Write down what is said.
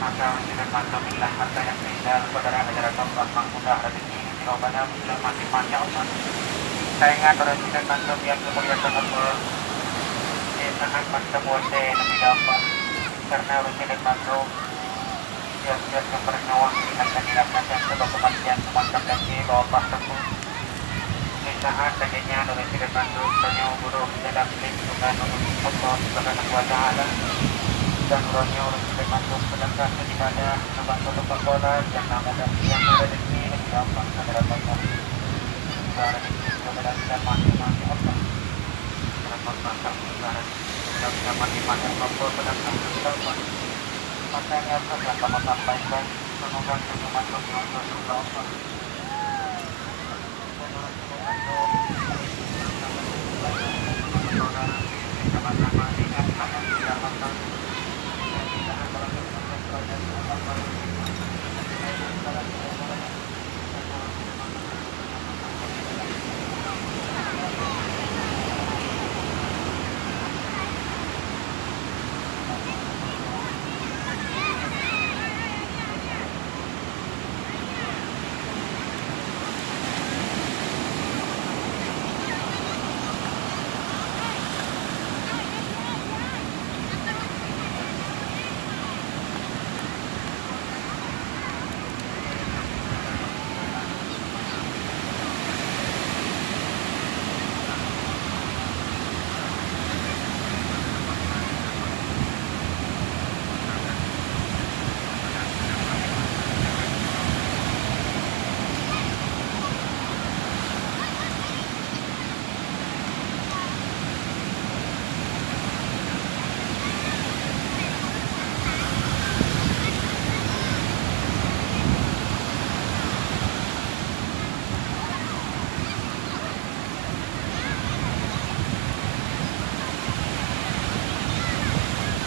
maka tidak mandomilah harta yang tinggal pada ajaran Allah mudah rezeki jawabannya bila mati Allah saya ingat orang tidak mandom yang kemuliaan Allah saat pertemuan saya lebih dapat karena orang tidak mandom yang bernyawa akan dirasakan sebab kematian semacam lagi bahwa pahlaku di saat adanya orang tidak mandom tanya guru dalam lingkungan Allah subhanahu wa ta'ala dan rohnya orang tidak masuk sedangkan ibadah membantu tempat sholat yang namun dan yang ada di sini lebih gampang saudara Allah saudara saudara kita mati Allah dapat masak saudara kita bisa mati Allah sedangkan kita makanya yang sama sampaikan semoga kita masuk Allah Allah sama-sama ingat akan tidak